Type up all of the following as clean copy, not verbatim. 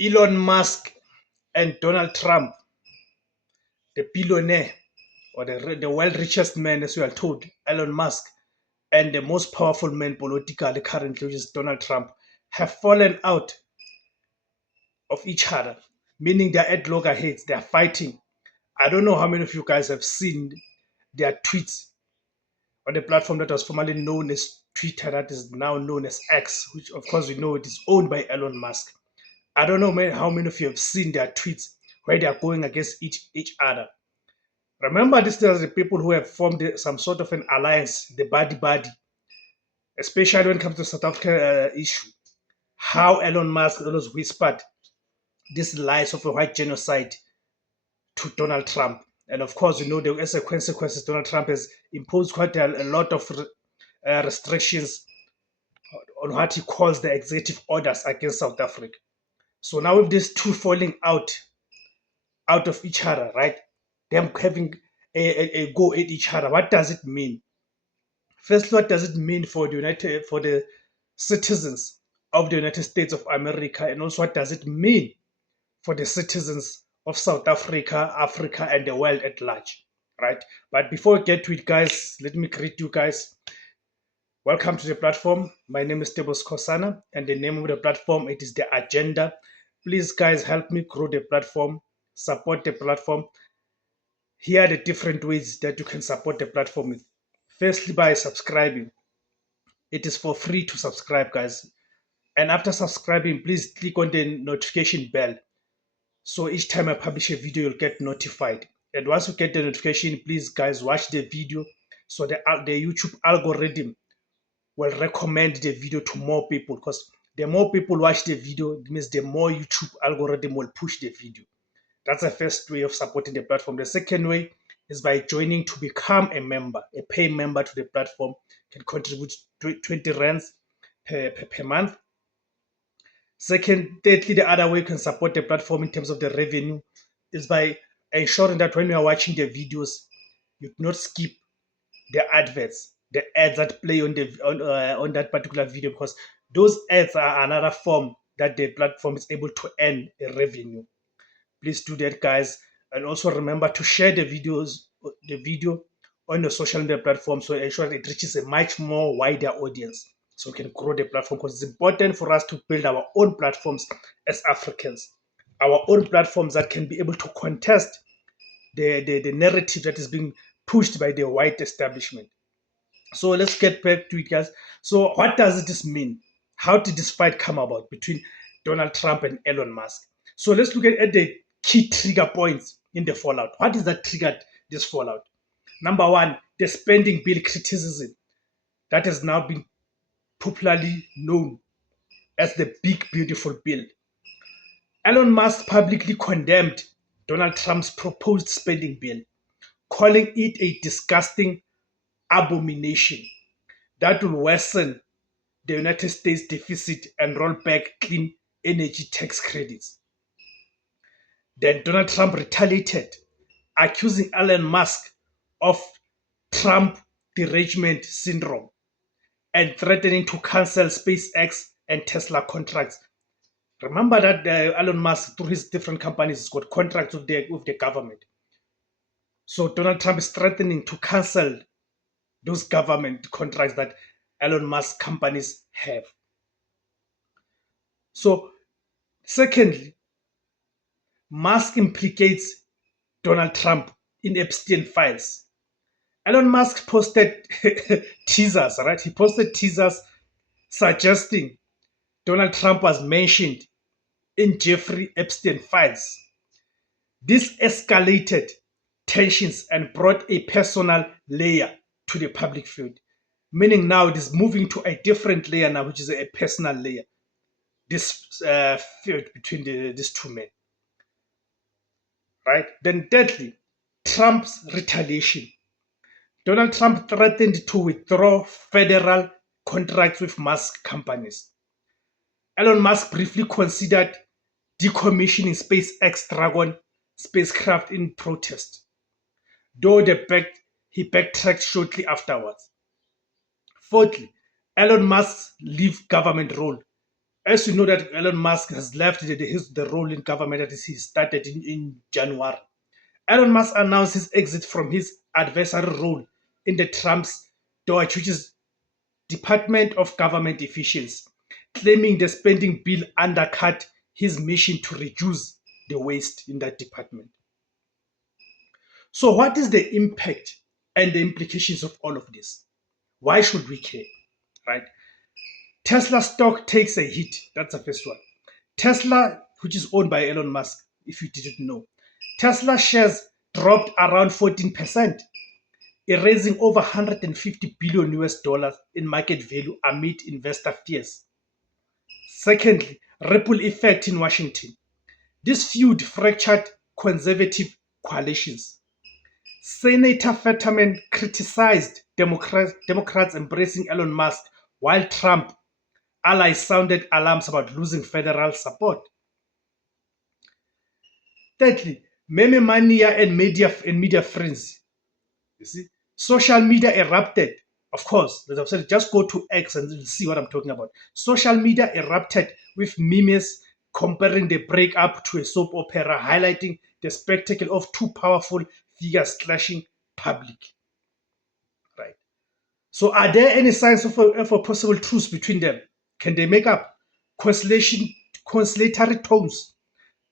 Elon Musk and Donald Trump, the billionaire or the world richest man, as we are told, Elon Musk, and the most powerful man politically currently, which is Donald Trump, have fallen out of each other, meaning they're at loggerheads, they're fighting. I don't know how many of you guys have seen their tweets on the platform that was formerly known as Twitter, that is now known as X, which of course we know it is owned by Elon Musk. I don't know how many of you have seen their tweets where they are going against each other. Remember, these are the people who have formed some sort of an alliance, the buddy, especially when it comes to South Africa issue. How Elon Musk always whispered these lies of a white genocide to Donald Trump. And of course, as a consequence, Donald Trump has imposed quite a lot of restrictions on what he calls the executive orders against South Africa. So now with these two falling out of each other, right? Them having a go at each other. What does it mean? Firstly, what does it mean for the citizens of the United States of America, and also what does it mean for the citizens of South Africa, Africa, and the world at large, right? But before we get to it, guys, let me greet you guys. Welcome to the platform. My name is Tebos Kosana, and the name of the platform, it is The Agenda. Please, guys, help me grow the platform, support the platform. Here are the different ways that you can support the platform with. Firstly, by subscribing. It is for free to subscribe, guys. And after subscribing, please click on the notification bell. So each time I publish a video, you'll get notified. And once you get the notification, please, guys, watch the video so the YouTube algorithm will recommend the video to more people, because the more people watch the video, it means the more YouTube algorithm will push the video. That's the first way of supporting the platform. The second way is by joining to become a member, a paying member to the platform. You can contribute 20 rands per month. Thirdly, the other way you can support the platform in terms of the revenue is by ensuring that when you are watching the videos, you do not skip the adverts, the ads that play on that particular video, because those ads are another form that the platform is able to earn a revenue. Please do that, guys, and also remember to share the video on the social media platform, so ensure it reaches a much more wider audience, so we can grow the platform, because it's important for us to build our own platforms as Africans, our own platforms that can be able to contest the narrative that is being pushed by the white establishment. So let's get back to it, guys. So what does this mean? How did this fight come about between Donald Trump and Elon Musk? So let's look at the key trigger points in the fallout. What is that triggered this fallout? Number one, the spending bill criticism that has now been popularly known as the Big Beautiful Bill. Elon Musk publicly condemned Donald Trump's proposed spending bill, calling it a disgusting abomination that will worsen the United States deficit and roll back clean energy tax credits. Then Donald Trump retaliated, accusing Elon Musk of Trump derangement syndrome and threatening to cancel SpaceX and Tesla contracts. Remember that Elon Musk, through his different companies, has got contracts with the government. So Donald Trump is threatening to cancel those government contracts that Elon Musk companies have. So, secondly, Musk implicates Donald Trump in Epstein files. Elon Musk posted teasers, right? He posted teasers suggesting Donald Trump was mentioned in Jeffrey Epstein files. This escalated tensions and brought a personal layer to the public field, meaning now it is moving to a different layer now, which is a personal layer. This field between these two men, right? Then thirdly, Trump's retaliation. Donald Trump threatened to withdraw federal contracts with Musk companies. Elon Musk briefly considered decommissioning SpaceX Dragon spacecraft in protest, though he backtracked shortly afterwards. Fourthly, Elon Musk's leave government role As you know that Elon Musk has left the role in government that he started in January. Elon Musk announced his exit from his adversary role in the Trump's Deutsche, which is Department of Government Efficiency, claiming the spending bill undercut his mission to reduce the waste in that department. So, what is the impact and the implications of all of this? Why should we care? Right? Tesla stock takes a hit. That's the first one. Tesla, which is owned by Elon Musk, if you didn't know, Tesla shares dropped around 14%, erasing over 150 billion US dollars in market value amid investor fears. Secondly, ripple effect in Washington. This feud fractured conservative coalitions. Senator Fetterman criticized Democrats embracing Elon Musk, while Trump allies sounded alarms about losing federal support. Thirdly, meme mania and media frenzy. You see, social media erupted. Of course, as I've said, just go to X and you'll see what I'm talking about. Social media erupted with memes comparing the breakup to a soap opera, highlighting the spectacle of two powerful figures clashing public. Right. So, are there any signs of a possible truce between them? Can they make up? Conciliatory tones.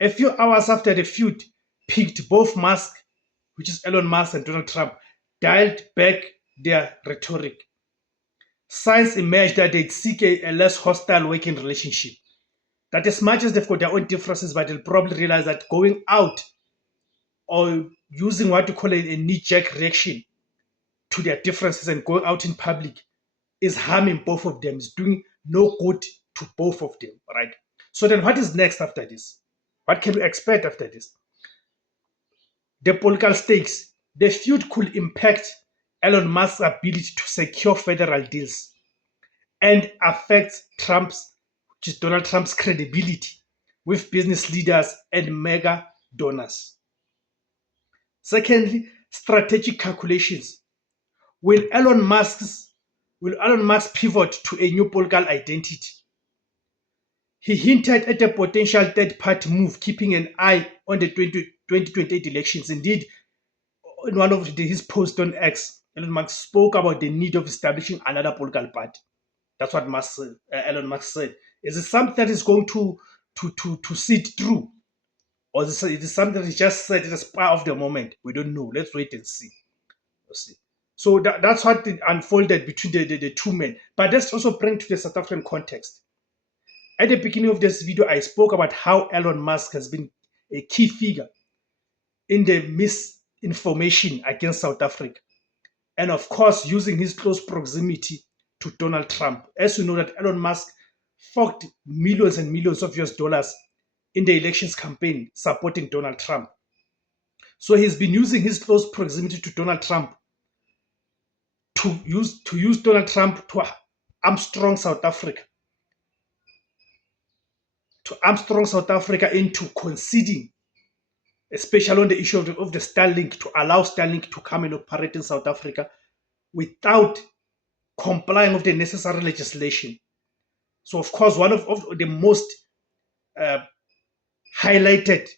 A few hours after the feud peaked, both Musk, which is Elon Musk, and Donald Trump dialed back their rhetoric. Signs emerged that they'd seek a less hostile working relationship. That as much as they've got their own differences, but they'll probably realize that going out or using what you call a knee-jerk reaction to their differences and going out in public is harming both of them, is doing no good to both of them, right? So then what is next after this? What can we expect after this? The political stakes. The feud could impact Elon Musk's ability to secure federal deals and affect Donald Trump's credibility with business leaders and mega donors. Secondly, strategic calculations. Will Elon Musk pivot to a new political identity? He hinted at a potential third-party move, keeping an eye on the 2028 elections. Indeed, in one of his posts on X, Elon Musk spoke about the need of establishing another political party. That's what Elon Musk said. Is it something that is going to sit through? Or is it something that he just said at a spur of the moment? We don't know. Let's wait and see. Let's see. So that's what unfolded between the two men. But let's also bring to the South African context. At the beginning of this video, I spoke about how Elon Musk has been a key figure in the misinformation against South Africa. And of course, using his close proximity to Donald Trump. As you know, that Elon Musk forked millions and millions of US dollars in the elections campaign supporting Donald Trump. So he's been using his close proximity to Donald Trump to use Donald Trump to armstrong South Africa. To armstrong South Africa into conceding, especially on the issue of the Starlink, to allow Starlink to come and operate in South Africa without complying with the necessary legislation. So, of course, one of the most highlighted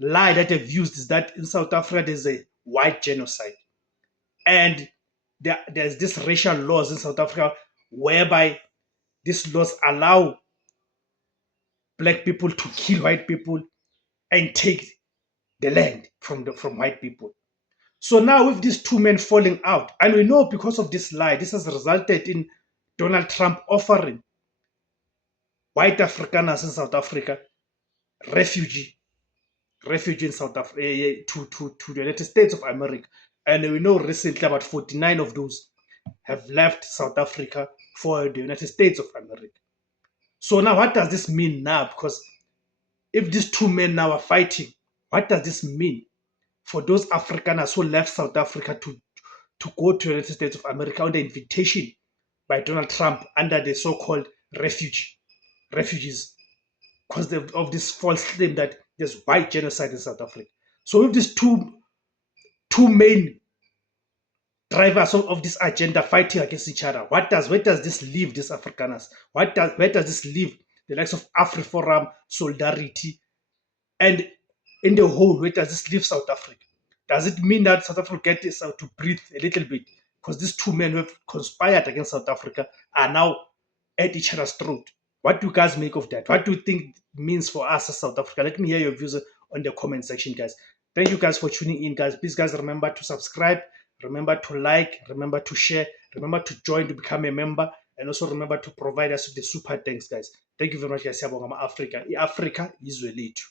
lie that they've used is that in South Africa there's a white genocide. And there's this racial laws in South Africa whereby these laws allow black people to kill white people and take the land from white people. So now with these two men falling out, and we know because of this lie, this has resulted in Donald Trump offering white Afrikaners in South Africa refugee in South Africa to the United States of America. And we know recently about 49 of those have left South Africa for the United States of America. So now what does this mean now? Because if these two men now are fighting, what does this mean for those Afrikaners who left South Africa to go to the United States of America on the invitation by Donald Trump under the so-called refugees, because of this false claim that there's white genocide in South Africa. So if these two main drivers of this agenda fighting against each other, where does this leave these Afrikaners? Where does this leave the likes of AfriForum, Solidarity, and in the whole, where does this leave South Africa? Does it mean that South Africa gets to breathe a little bit? Because these two men who have conspired against South Africa are now at each other's throat. What do you guys make of that? What do you think it means for us as South Africa? Let me hear your views on the comment section, guys. Thank you guys for tuning in, guys. Please, guys, remember to subscribe, remember to like, remember to share, remember to join to become a member, and also remember to provide us with the super thanks, guys. Thank you very much, guys. Siyabonga, Africa. Africa izwe lethu.